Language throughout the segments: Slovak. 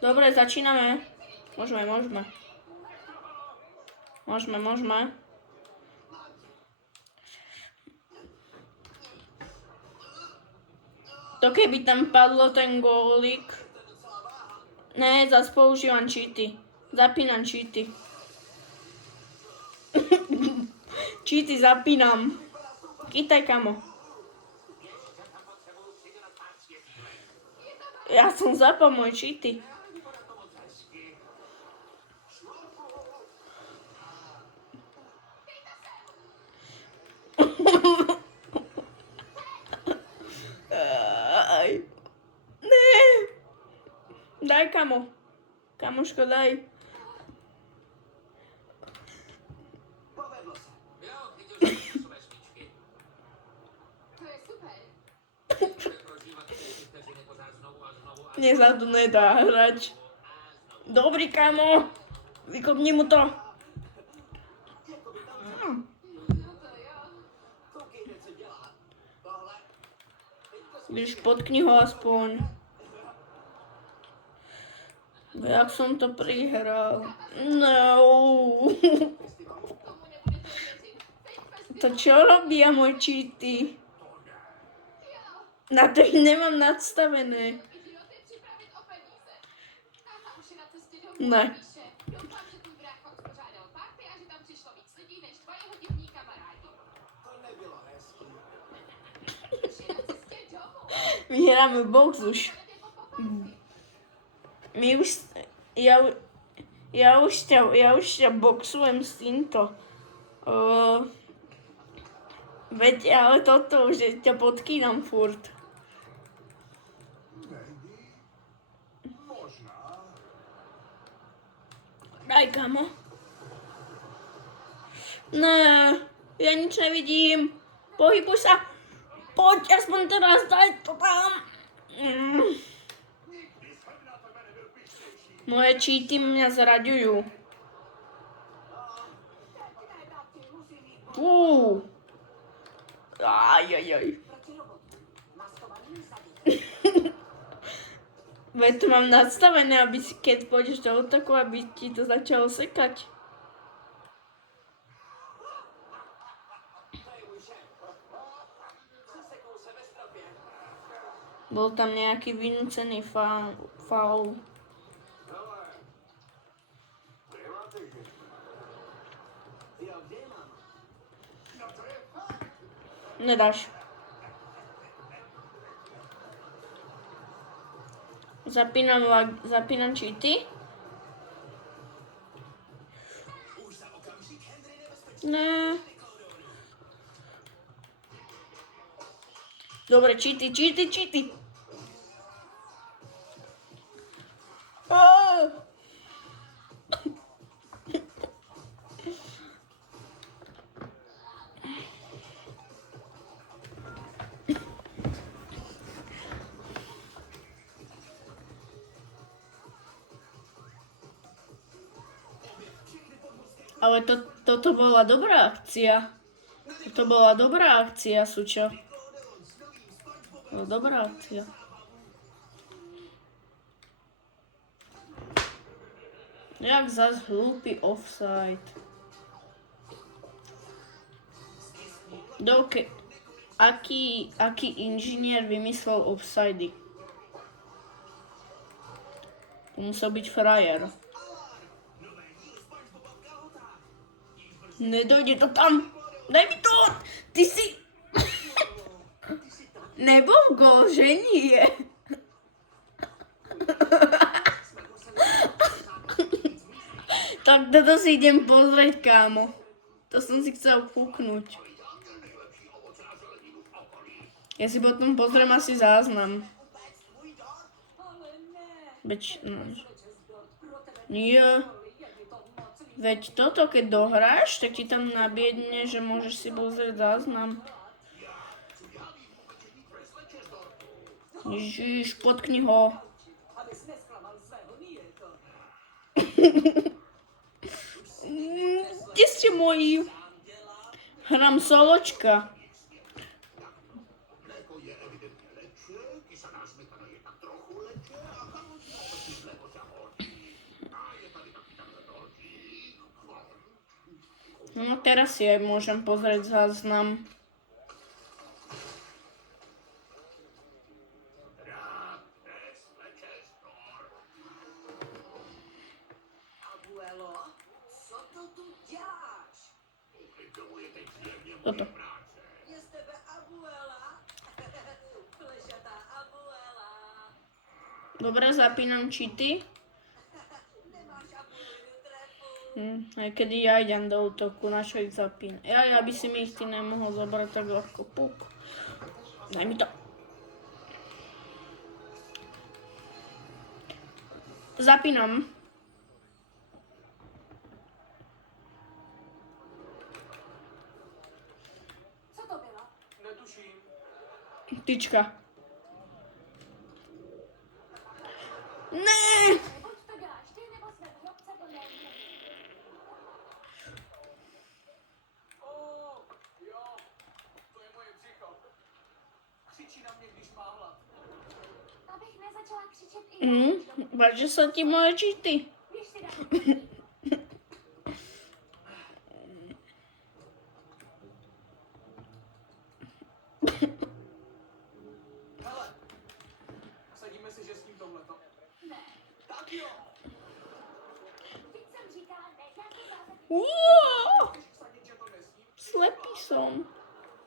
Dobre, začíname. Môžeme. Môžeme. To keby tam padlo ten gólik. Ne, zase používam cheaty. Zapínam cheaty. Cheaty zapínam. Chytaj, kamo. Ja som zapal moje cheaty. Ne. Daj, kamo. Kamoško, daj. Mne sa tu nedá hrať. Dobrý, kamo. Vykopni mu to. Když potkni ho aspoň. Jak som to prihral. No. To čo robia moje cheaty? Na to ich nemám nadstavené. Ne. My hráme box už. Ja už ťa boxujem s týmto. Veď, ale toto, že ťa podkýnam furt. Daj, kamo. Ne, ja nič nevidím. Pohybuj sa. Poď, aspoň teraz, daj to tam. Moje cheaty mňa zraďujú. Ajajaj. Veď to mám nadstavené, aby si, keď pôjdeš do útoku, aby ti to začalo sekať. Bol tam nejaký vynúcený faul. Nedáš. Zapínam cheaty. Ne. Dobre, cheaty. Ale toto bola dobrá akcia. To bola dobrá akcia, Sučo. Dobrá akcia. Jak zas hlúpy offside. Aký inžinier vymyslel offsidy? Musel byť frajer. Nedojde to tam. Daj mi to. Ty si... Nebol gól, že nie. Tak toto si idem pozrieť, kámo. To som si chcel fúknuť. Ja si potom pozriem asi záznam. Nie. Veď toto, keď dohráš, tak ti tam nabiedne, že môžeš si pozrieť záznam. Ježiš, potkni ho. Kde ste moji? Hrám soločka. No teraz si aj môžem pozrieť záznam. Toto. Dobre, zapínam cheaty. Aj kedy ja idem do útoku, na čo ich zapínam. Ja by si mi ich ty nemohol zobrať tak ľahko. Puk. Daj mi to. Zapínam. Co to bylo? Netuším. Tyčka. Ne! Buď to děláš ty, nebo jsme výrobce plné Jo, to je moje břicho. Křičí na mě, když má hlad. Abych nezačala křičet i já. Páči sa ti moje cheaty. Když si dám Hele, sadíme si, že s ním tohleto. Ne. Tak jo. Teď jsem říkala ne, já to zásadně. Uó, Chceš vsadit, že to nesním? slepý som.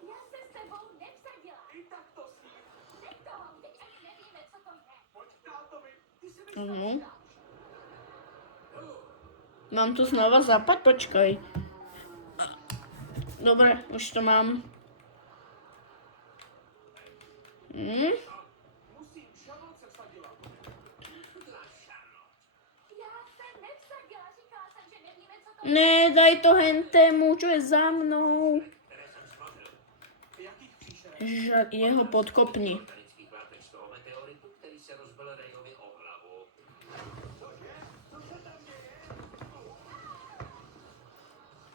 Já se s tebou nevsadila. I tak to sním. Nech toho, teď ani nevíme, co to je. Pojď k tátovi. Ty si mi Mhm. dáš. Mám tu znova zapať? Počkaj. Dobre, už to mám. Musím, Charlotte se vsadila. Já se nevsadila, říkala jsem, že nevíme, co to je. Ne, daj to hentému, čo je za mnou. Jakých příšer? Jeho podkopni. Botanických látek z toho meteoritu, který se rozbil Rayovi o hlavu.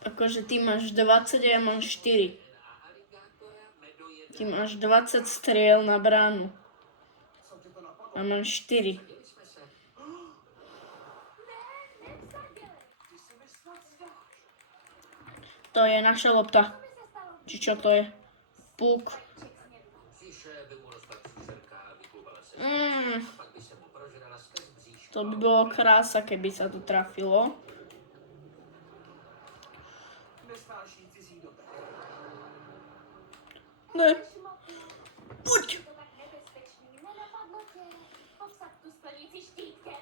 Akože ty máš 20 a ja mám 4. A aligátora, medojeda. Ty máš 20 striel na bránu. Co tě to napadlo? A mám 4. Děli jsme se. Ne, nevsadili. Ty si mi snad zdáš. To je naša lopta. Co by se stalo? Či čo to je? Puk. Ček snědla. Příše by mu rozpad příšerka a vykluvala se. Mm, A pak by se mu prožrala skrz bříško. to by bolo krása, keby sa to trafilo. Nesnáší cizí dotek. Ne, Šmoku, poď. je to tak nebezpečný. Nenapadlo tě popsat tu sklenici štítkem?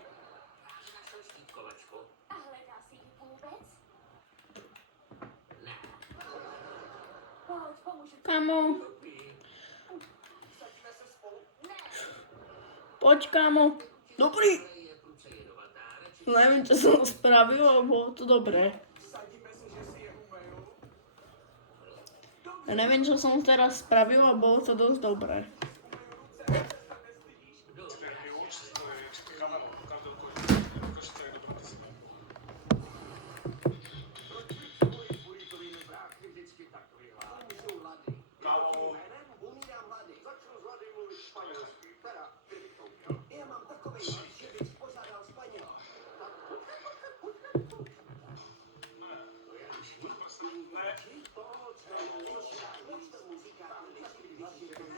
Máš našel štítkovačku? A hledá si ji vůbec? Ne. Pojď, pomůžu ti. Kamo, Dobrý. Vsaďme se spolu. Ne, poď kamo. Dobrý. Je prudce jedovatá. Radši Neviem, čo som spravil, ale bolo to dobré. Vsadíme si, že si je umeju. Ja neviem, čo som teraz spravil, ale bolo to dosť dobré. Umeju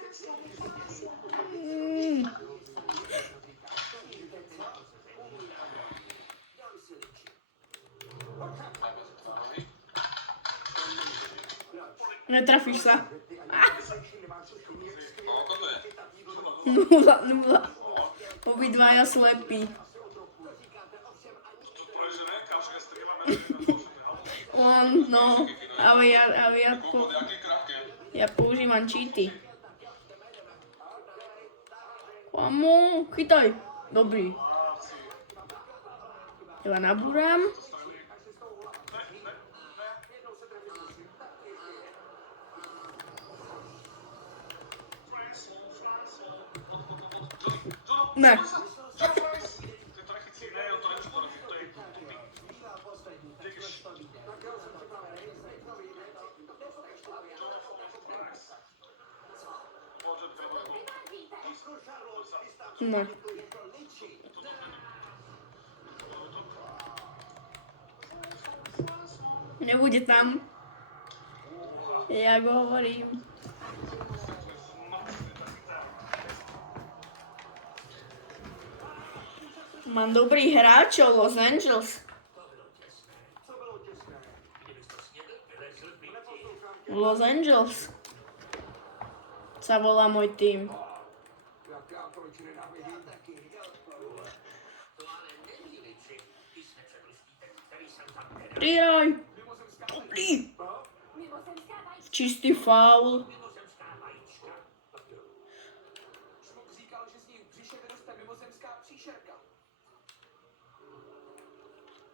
ruce, se nestydíš. Netrafíš sa. Nula, nula. Obidvaja slepí. No, ale ja používam cheaty. Kamo, chytaj. Dobrý. Ja nabúram. Ne. Ne. Nebude tam. Jak hovorím. Mám dobrých hráčov, Los Angeles. To bylo těsné. Co bylo těsné? Kdybys to snědl, vylezl by ti. Neposlouchám tě. Los Angeles sa volá môj tým. Jak já proč nenávidím? Taky, jo. To ale není liči. Ty jsi nepřeblstý ten, který jsem tam nedal. Priraj. Mimozemská Dobrý. Mimozemská vajíčka. Čistý faul. Mimozemská vajíčka. Šmuk říkal, že z ní v břiše vyroste mimozemská příšerka.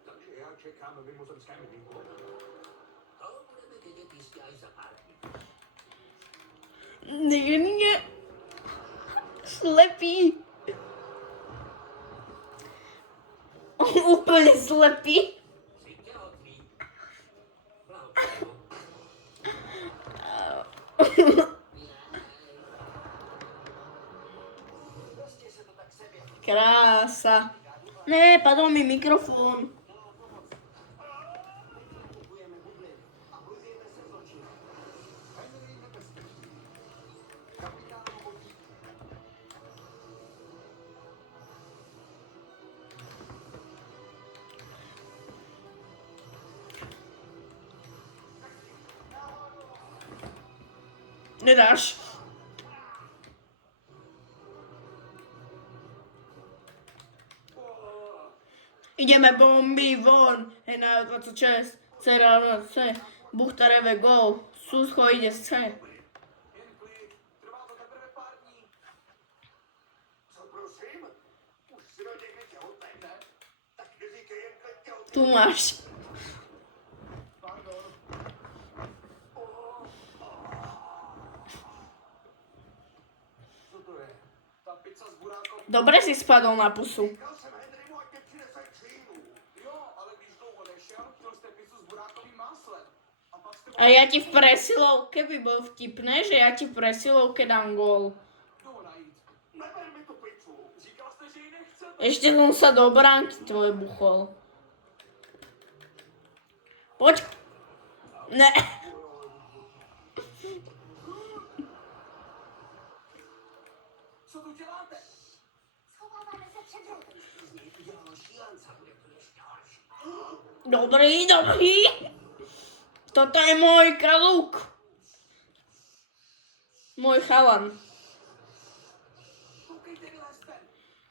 Takže já čekám mimozemské miminko. To budeme vědět jistě až za pár dní. Nie. Slepý. Úplne slepý. Jsi těhotný. Blahopřeju. Prostě se to tak sebě. Krása. Ne, padol mi mikrofón. Kupujeme bubliny a bojujeme se zločinem. Henry nebezpečný. Kapitán lodí. Nedáš. Ideme bomby von. Hej na 26. C rovná C. Buchta reve gol. Suscho ide z C. Jen klid. Trvá to teprve pár dní. Co prosím? Už si do někdy těhotnej, ne? Tak neříkej jen klid těhotnej. Tu máš. Pardon. Co to je? Ta pizza s burákom? Dobre si spadol na pusu. Říkal jsem Henrymu, ať mě přinese čínu. Jo, ale když dlouho nešel, chtěl jste pizzu s burákovým máslem. A pak jste... A ja ti v presilovke by bol vtipné, že ja ti v presilovke dám gól. Jdu ho najít. Neber mi tu pizzu. Říkal jste, že ji nechcete. Ešte som sa do bránky tvoje buchol. Poď. Ne. Co tu děláte? Schováváme se před routem. Z něj udělalo šílenca, bude to ještě horší. Dobrý. Toto je môj kalúk. Môj chalan. Koukejte, vylezte.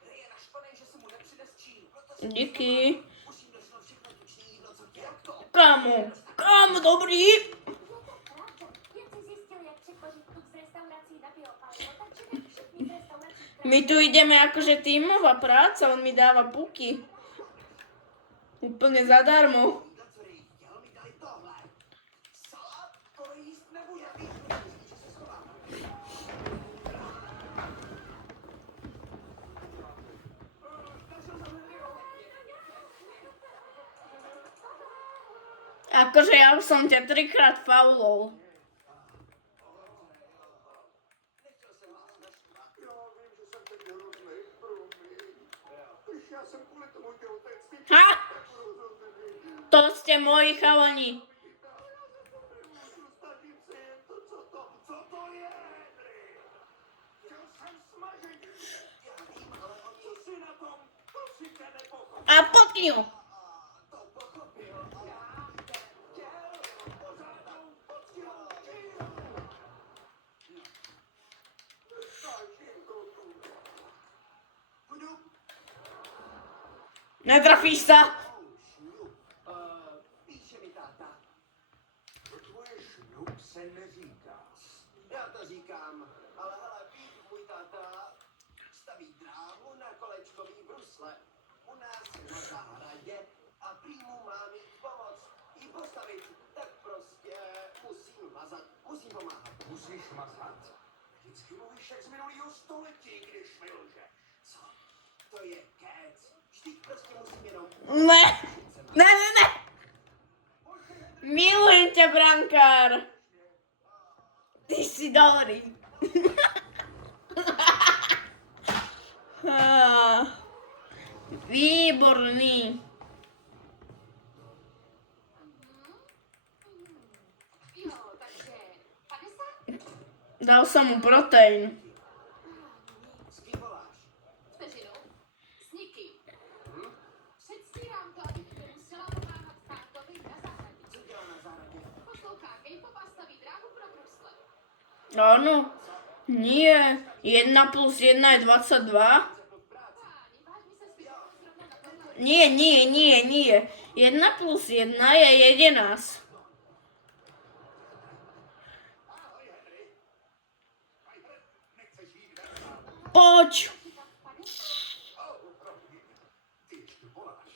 Ray je naštvaný, že se mu nepřijde z Číny. Proto Díky. už jim došlo všechno tučné jídlo, co chtěl. Jak to? Kamo, dobrý. Je to pravda. Jen si zjistil, jak přetvořit tuk z restaurací na biopalivo, takže ne všichni z restaurací. My tu ideme akože tímová práca, on mi dáva puky. Úplne zadarmo. Jídlo, co Ray chtěl, mi dali tohle. Salát? To jíst nebude. Že se schovám. Akože ja už som ťa 3-krát faulol. Nechtěl jsem vás naštvat. Jo, vím, že jsem teď hrozný. Promiň. Když já jsem kvůli tomu těhotenství. Ha! To ste moji chalani. Co to je, Henry? Chtěl jsem smažení. Já vím, ale on co si na tom? To si tě nepochopil. A potkni ho. To pochopil. Já tě chtěl pořádnou poctivou čínu. Sáčinko tu. Budu. Netrafíš sa. Píše mi táta. To tvoje šňup se neříká. Já to říkám, ale hele, víš, můj táta staví dráhu na kolečkový brusle. U nás na zahradě a prýmu má mít pomoc jí postavit. Tak prostě musím mazat, musím pomáhat. Musíš mazat? Vždycky mluvíš jak z minulého století, když mi lžeš. Co? To je kec. Vždyť prostě musím jenom... Ne. Milujem ťa, brankár. Ty si dobrý. Výborný. Jo, takže Dal som mu proteín. S kým voláš? Vteřinu. S nikým. Předstírám to, abych nemusela pomáhat tátovi na zahradě. Co dělá na zahradě? Poslouchá K-pop a staví dráhu pro brusle. Áno. Nie. 1 plus 1 je 22. Řekl v práci. Páni, vážně se slyšel zrovna na tohle. Nie. 1 plus 1 je 11. Ahoj, Henry. Piper, nechceš jít ven? Poď. Promiň. Ty ještě voláš.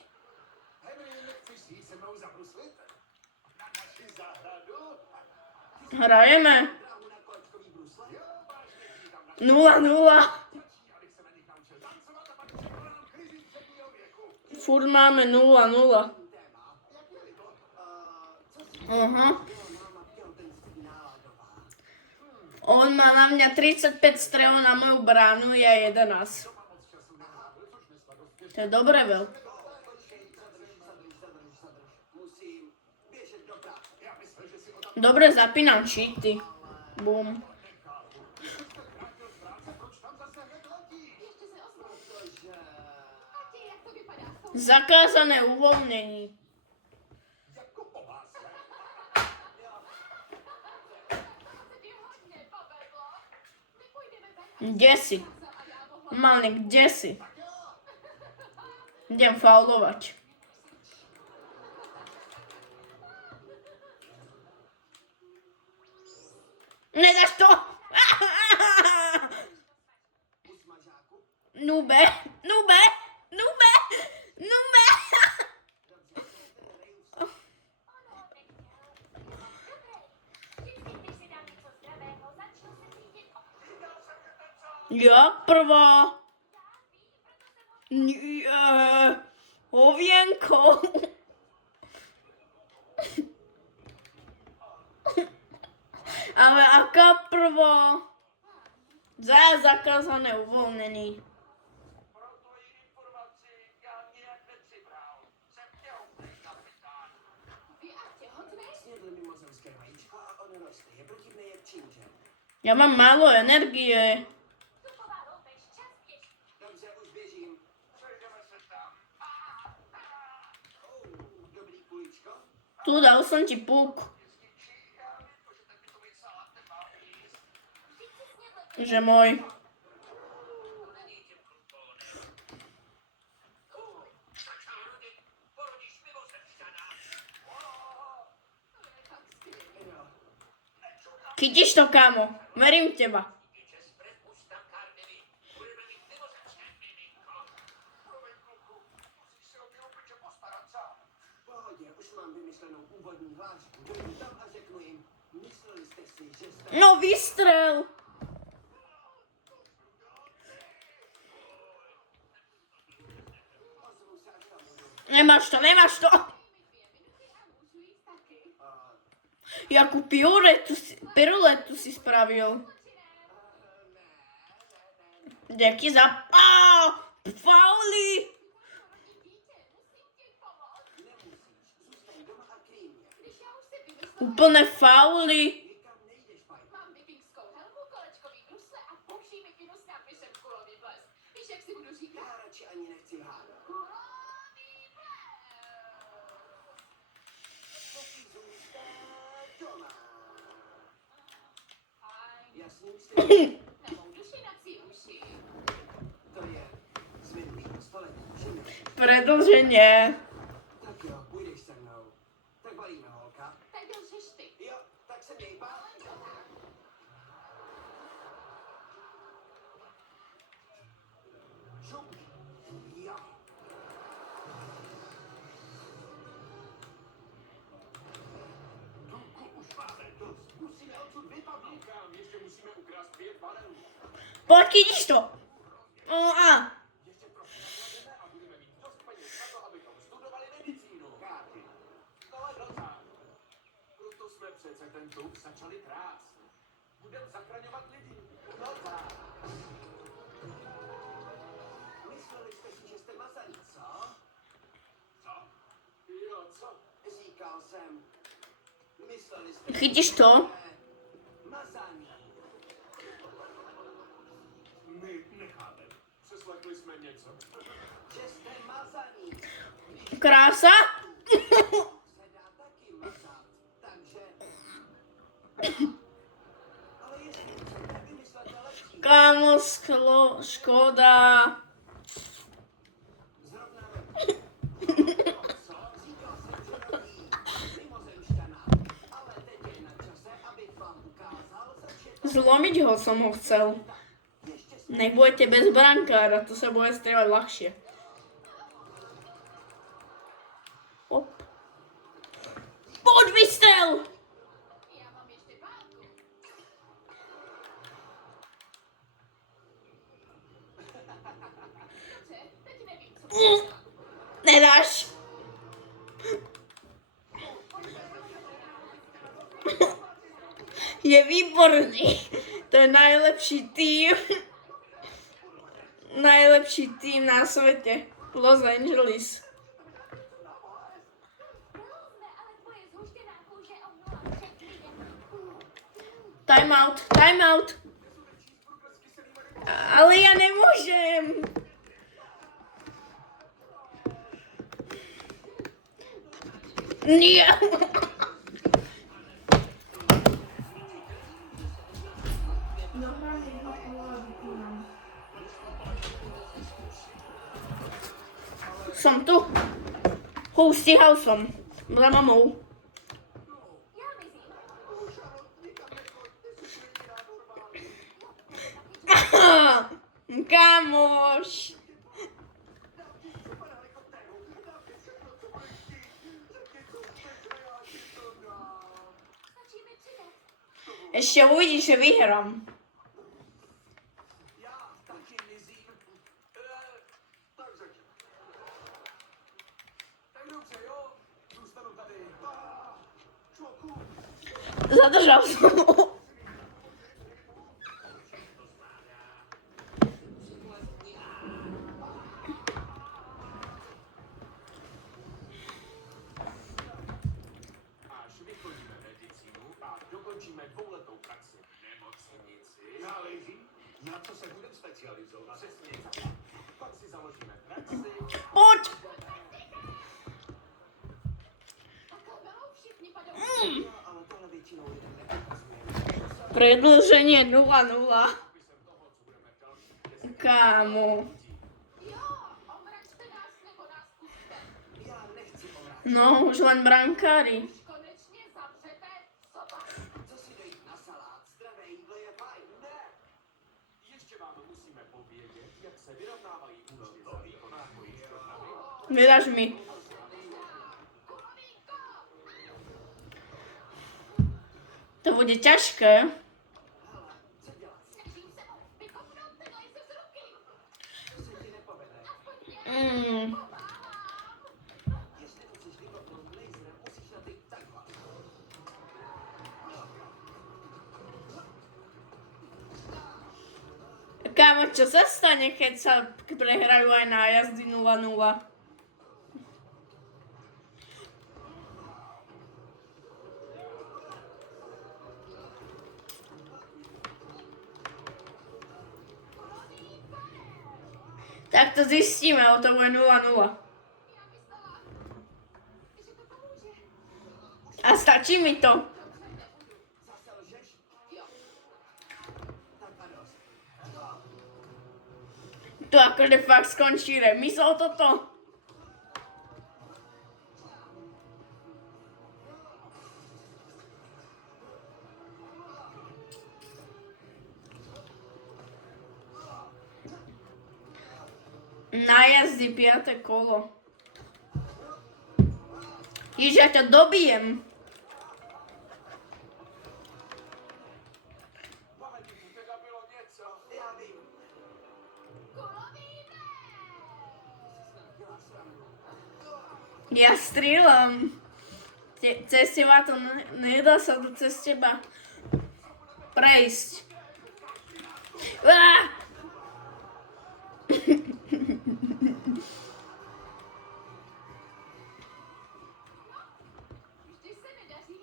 Henry, nechceš jít se mnou zabruslit? Na naši zahradu? Hrajeme. Dráhu na kolečkový brusle? Jo, vážně ti tam 0-0. abych se na nich naučil tancovat a pak překonám krizi středního věku. Furt máme 0-0. Téma, jak je to? Co si Aha. máma těhotenství náladová? On má na mňa 35 strel, na moju bránu je 11. To je dobré, Vel. Počkej, zadrž. Musím běžet do práce. Já myslel, že si o tom Dobre, zapínam cheaty. Bum. proč tam zase hned letí? Ještě se ozval. Protože... Tati, jak to vypadá s tou... Zakázané uvoľnení. Jako po vás. Se ti hodně povedlo. Nepůjdeme ven Kde si? a já mohla... Malník, kde si? Idem faulovať. Nedáš to? Usmažáku? Nube. Ano, nechtěl. Dobrý. Vždycky, když si dám něco zdravého, začnu se cítit Ja prvá. Já vím, proto jsem ho... Nie. Hovienko. Ale aká prvá? Zakázané uvoľnení. Pro tvoji informaci, já nijak nepřibral. Jsem těhotný, kapitán. Vy a těhotný? Snědl mimozemské vajíčko a ono roste. Je protivné jak činžel. Ja mám málo energie. Tupová loupež, čas běž. Dobře, už běžím. Přejdeme se tam. Dobrý kuličko. Tu dal som ti puk. Zničí, já vím, že ten bytový salát nemá jíst. Vždyť si snědl Že môj. Není tím klupónem. Začal rodit. Porodíš mimozemšťana. to je tak skvělé. Jo. Chytíš to, kámo. Verím v teba. Díče z predpusta Carmely. Budeme mít mimozemské miminko. Promiň, kluku. Musíš se o ty opiče postarat sám. V pohodě, už mám vymyšlenou úvodní hlášku. Dojdu tam a řeknu jim, mysleli jste si, že jste... No vystrel. Ozvu se, až tam budu. Nemáš to. Dej mi 2 minuty a můžu jít taky. Jakú piruletu si spravil. Děky za... Fauli. Porodí dítě, musím ti pomoct. Nemusíš, zůstaň doma a kryj mě. Když já už si vymyslela, Úplné fauly. Nikam nejdeš, Piper. mám vikingskou helmu, kolečkový brusle a boží mikinu s nápisem Kulový blesk. Víš, jak si budu říkat? Já radši ani nechci hádat. Kulový blesk. Pokud zůstá doma. Fajn. Jasný si, Nemou duši na uši. to je z minulého století, že mi? Predlženie. Tak jo, půjdeš se mnou. Tak balíme, holka. Tak byl žeš ty. Jo, tak se dej, pa. Šup. Jo. Kluku, už máme dost. Musíme odsud vypadnout. Kam? Ještě musíme ukrást 5 barelů. Poď, chytíš to. Ještě trochu naklademe a budeme mít dost peněz na to, abychom studovali medicínu. Kápi. Ale docela. Proto jsme přece ten tuk začali krást. Budeme zachraňovat lidi. No tak. Mysleli jste si, že jste mazaní, co? Co? Jo, co? Říkal jsem. Mysleli jste si, Chytíš to? že jste mazaní. Našli jsme něco. Že jste mazaní. Krása? Se dá taky mazat. Takže... Ale jestli chcete, vymyslete lepší. Kámo, škoda. Zrovna co? Říkal jsem, že nový mimozemšťana. Ale teď je na čase, aby vám ukázal, za vše Zlomiť ho som ho chcel. ještě Nech budete bez brankára, to sa bude strieľať ľahšie. Op. Poď vystrel! Já mám ještě válku. Dobře, teď nevím, co Nedáš. Je výborný. To je najlepší tým. Najlepší tým na svete. Los Angeles. hrozné, ale tvoje zhuštěná kůže omnula překryje. Time out. Ale ja nemôžem. Nie. Som tu. Stíhal som. Za mamou. Já mizím. Kamoš. Stačí mi přidat. Ešte uvidíš, že vyhrám. Já taky mizím. Tak řekni. Tak dobře, jo? Zůstanu tady. Čoku. Zadržal som ho. Až vychodíme medicínu a dokončíme dvouletou praxi v nemocnici. Záleží, na co se budeme specializovat. Přesně. Pak si založíme praxi. Poď. Takhle velou všichni padou. Ale tohle většinou lidem nepokazuje. Predĺženie 0-0. Popisem toho, co budeme v dalších 10 Kámo. Jo, omračte nás nebo nás pusťte. Já nechci omrát. No, už len brankári. Už konečně zavřete soba. Co si dojít na salát? Zdravé jídlo je fajn. Ne. Ještě vám musíme povědět, jak se vyrovnávají účty za výkon pojišťovnami. Vydáš mi. To bude ťažké. Co dělat? Snažím se mu vykopnout ten laser z ruky. To se ti nepovede. Mm. Jestli chceš vykopnout laserem, musíš na ty takhle. Kámo, čo sa stane, keď sa prehrajú aj na jazdy 0-0? Tak to zistíme, o to bude 0-0. Já myslela, že to pomůže. A stačí mi to. Zase lžeš? Jo, Tak a dost. To akože fakt skončí remizou toto. Na jazdy 5. kolo. Jež ja ťa dobijem. Valentíku, teda bylo něco. Já vím. kulový Dělá srandu. Ja strieľam. Cez teba to nedá sa to cez teba prejsť. Á! vždy se nedaří.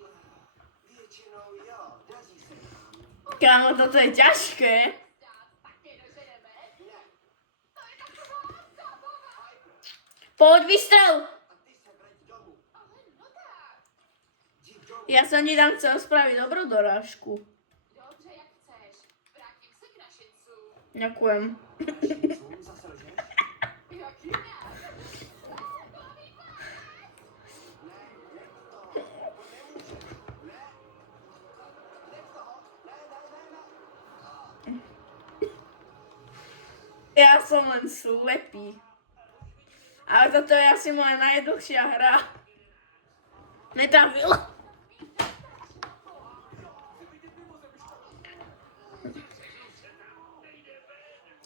Většinou jo, daří se nám. Kámo, toto je ťažké. Dát také doženeme. Ne. To je tak Poď, vystrel! A ty se vrať domů. Ale no tak. Jdi domů. Ja som ti tam chcel spraviť dobrú dorážku. Dobře, jak chceš. Vrátím se k našicům. Ďakujem. Našicům zase lžeš? Jak jinak? Ne, nech toho. To nemůžeš. Ne. Nech toho. Ne, ne, ne, ne. Ja som len slepý. Ale toto je asi moja najdlhšia hra. Netrafil.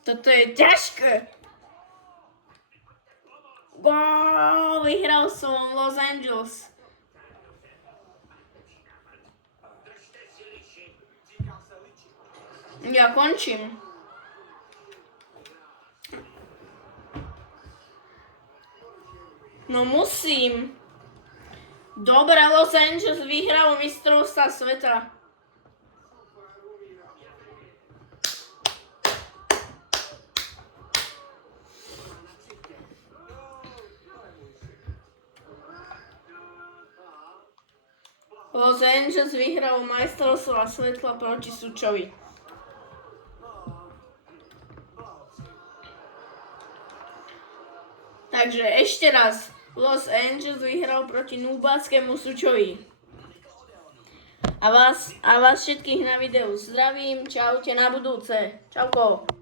Toto je ťažké. Gól, vyhral som Los Angeles. Držte si liši. Říká se liči. Ja končím. No musím. Dobre, Los Angeles vyhralo mistrovstva sveta. Los Angeles vyhralo majstrovstva sveta proti Sučovi. Takže ešte raz. Los Angeles vyhral proti Nubáckému Sučovi. A vás všetkých na videu zdravím. Čaute na budúce. Čauko.